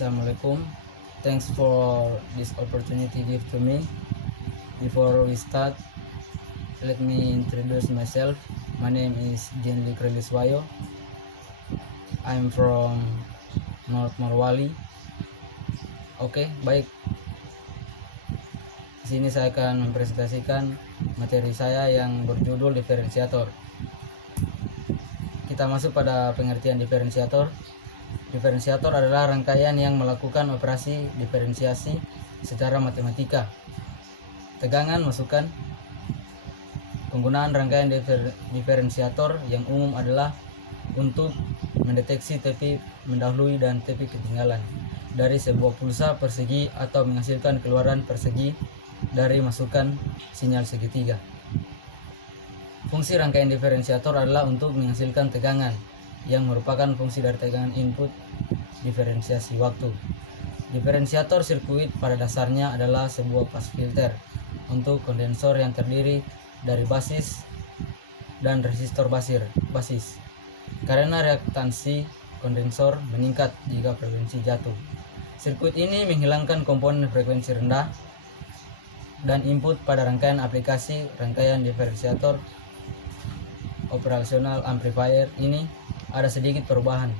Assalamualaikum. Thanks for this opportunity given to me. Before we start, let me introduce myself. My name is Genli Kreliswayo. I'm from North Morowali. Oke, baik. Di sini saya akan mempresentasikan materi saya yang berjudul diferensiator. Kita masuk pada pengertian diferensiator. Diferensiator adalah rangkaian yang melakukan operasi diferensiasi secara matematika. Tegangan masukan. Penggunaan rangkaian diferensiator yang umum adalah untuk mendeteksi tepi mendahului dan tepi ketinggalan dari sebuah pulsa persegi atau menghasilkan keluaran persegi dari masukan sinyal segitiga. Fungsi rangkaian diferensiator adalah untuk menghasilkan tegangan yang merupakan fungsi dari tegangan input diferensiasi waktu. Diferensiator sirkuit pada dasarnya adalah sebuah pass filter untuk kondensor yang terdiri dari basis dan resistor basis. Karena reaktansi kondensor meningkat jika frekuensi jatuh. Sirkuit ini menghilangkan komponen frekuensi rendah dan input pada rangkaian aplikasi rangkaian diferensiator operasional amplifier ini ada sedikit perubahan,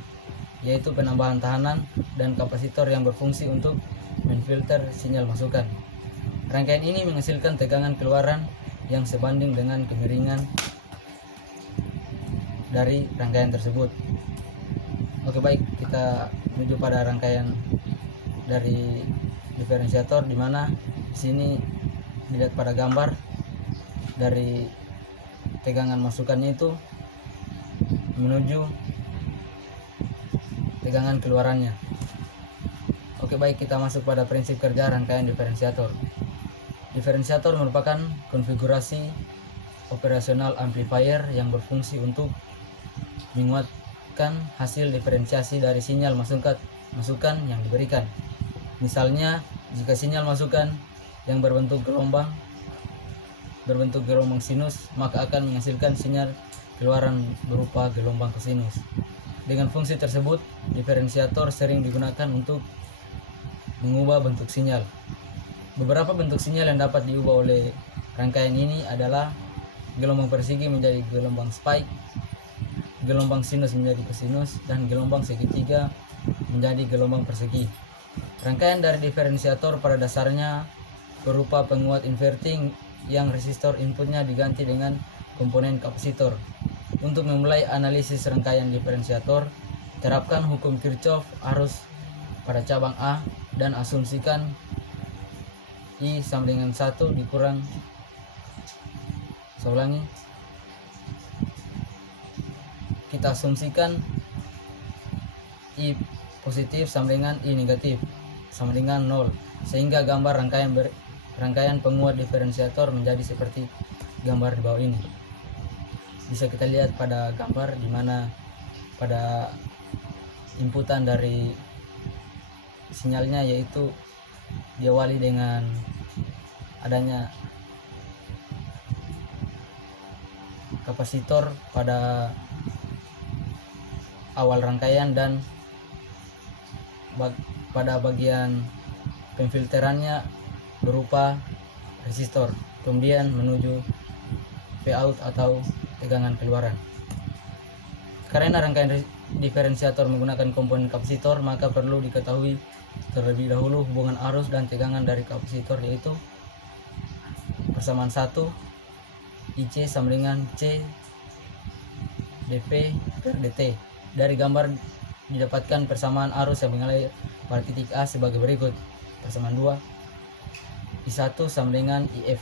yaitu penambahan tahanan dan kapasitor yang berfungsi untuk menfilter sinyal masukan. Rangkaian ini menghasilkan tegangan keluaran yang sebanding dengan kemiringan dari rangkaian tersebut. Oke, baik, kita menuju pada rangkaian dari diferensiator, di mana di sini dilihat pada gambar dari tegangan masukannya itu menuju tegangan keluarannya. Oke, baik, kita masuk pada prinsip kerja rangkaian diferensiator. Diferensiator merupakan konfigurasi operasional amplifier yang berfungsi untuk menguatkan hasil diferensiasi dari sinyal masukan yang diberikan. Misalnya, jika sinyal masukan yang berbentuk gelombang sinus, maka akan menghasilkan sinyal keluaran berupa gelombang kosinus. Dengan fungsi tersebut, diferensiator sering digunakan untuk mengubah bentuk sinyal. Beberapa bentuk sinyal yang dapat diubah oleh rangkaian ini adalah gelombang persegi menjadi gelombang spike, gelombang sinus menjadi kosinus, dan gelombang segitiga menjadi gelombang persegi. Rangkaian dari diferensiator pada dasarnya berupa penguat inverting yang resistor inputnya diganti dengan komponen kapasitor. Untuk memulai analisis rangkaian diferensiator, terapkan hukum Kirchhoff arus pada cabang A dan asumsikan I sama dengan 1 dikurang kita asumsikan I positif sama dengan I negatif sama dengan 0, sehingga gambar rangkaian penguat diferensiator menjadi seperti gambar di bawah ini. Bisa kita lihat pada gambar di mana pada inputan dari sinyalnya, yaitu diawali dengan adanya kapasitor pada awal rangkaian dan pada bagian pemfilterannya berupa resistor, kemudian menuju Vout atau tegangan keluaran. Karena rangkaian diferensiator menggunakan komponen kapasitor, maka perlu diketahui terlebih dahulu hubungan arus dan tegangan dari kapasitor, yaitu persamaan 1 IC sama dengan C dV per dt. Dari gambar didapatkan persamaan arus yang mengalir pada titik A sebagai berikut. Persamaan 2 I1 sama dengan IF.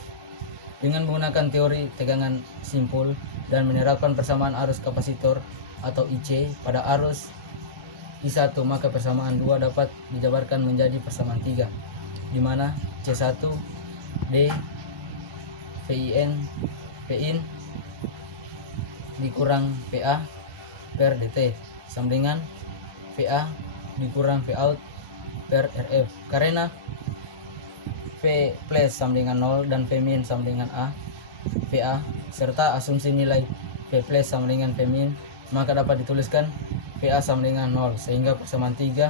Dengan menggunakan teori tegangan simpul dan menerapkan persamaan arus kapasitor atau IC pada arus I1, maka persamaan 2 dapat dijabarkan menjadi persamaan 3, di mana C1 D Pin dikurang PA per DT sama dengan VA dikurang Vout per RF. Karena V plus sama dengan 0 dan V min sama dengan A VA, serta asumsi nilai V plus sama dengan V min, maka dapat dituliskan VA sama dengan 0, sehingga persamaan 3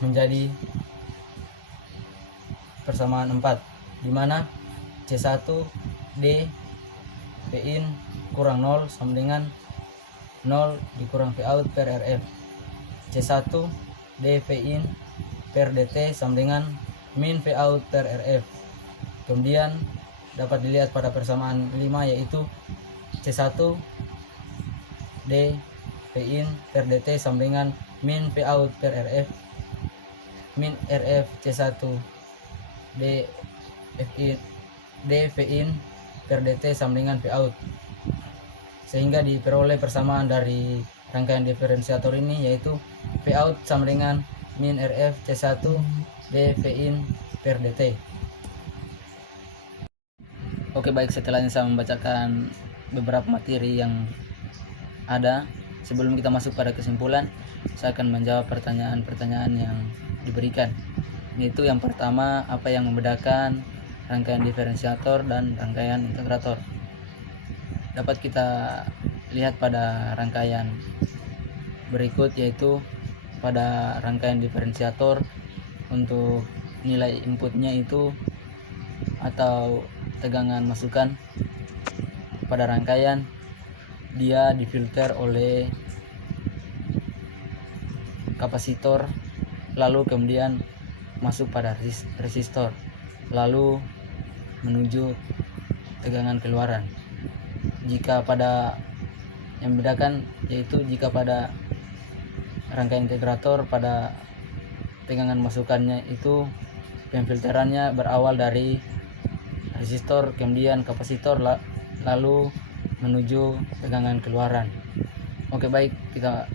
menjadi persamaan 4, di mana C1 D V in kurang 0 sama dengan 0 dikurang V out per RF. C1 D V in per DT sama dengan min V out per RF. Kemudian dapat dilihat pada persamaan 5, yaitu C1 D V in per DT sama dengan min V out per RF, min RF C1 D V in per DT sama dengan V out, sehingga diperoleh persamaan dari rangkaian diferensiator ini, yaitu V out sama dengan min RF C1 D V in per DT. Oke, baik, setelah saya membacakan beberapa materi yang ada, sebelum kita masuk pada kesimpulan, saya akan menjawab pertanyaan-pertanyaan yang diberikan. Yaitu yang pertama, apa yang membedakan rangkaian diferensiator dan rangkaian integrator? Dapat kita lihat pada rangkaian berikut, yaitu pada rangkaian diferensiator untuk nilai inputnya itu atau tegangan masukan pada rangkaian, dia difilter oleh kapasitor, lalu kemudian masuk pada resistor, lalu menuju tegangan keluaran. Jika pada yang membedakan, yaitu jika pada rangkaian integrator, pada tegangan masukannya itu pemfilterannya berawal dari resistor, kemudian kapasitor, lalu menuju tegangan keluaran. Oke, baik, kita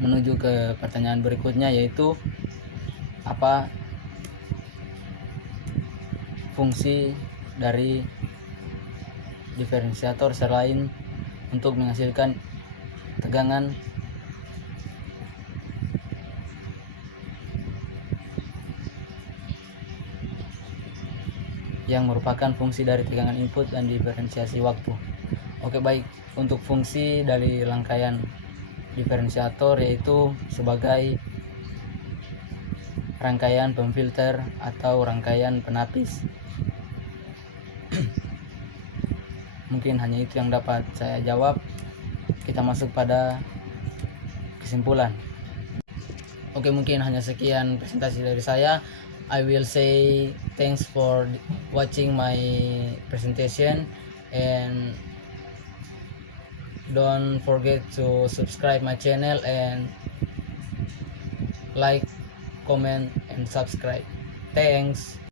menuju ke pertanyaan berikutnya, yaitu apa fungsi dari diferensiator selain untuk menghasilkan tegangan yang merupakan fungsi dari tegangan input dan diferensiasi waktu. Oke, baik, untuk fungsi dari rangkaian diferensiator yaitu sebagai rangkaian pemfilter atau rangkaian penapis. Mungkin hanya itu yang dapat saya jawab. Kita masuk pada kesimpulan. Oke, mungkin hanya sekian presentasi dari saya. I will say thanks for watching my presentation, and don't forget to subscribe my channel and like, comment, and subscribe. Thanks.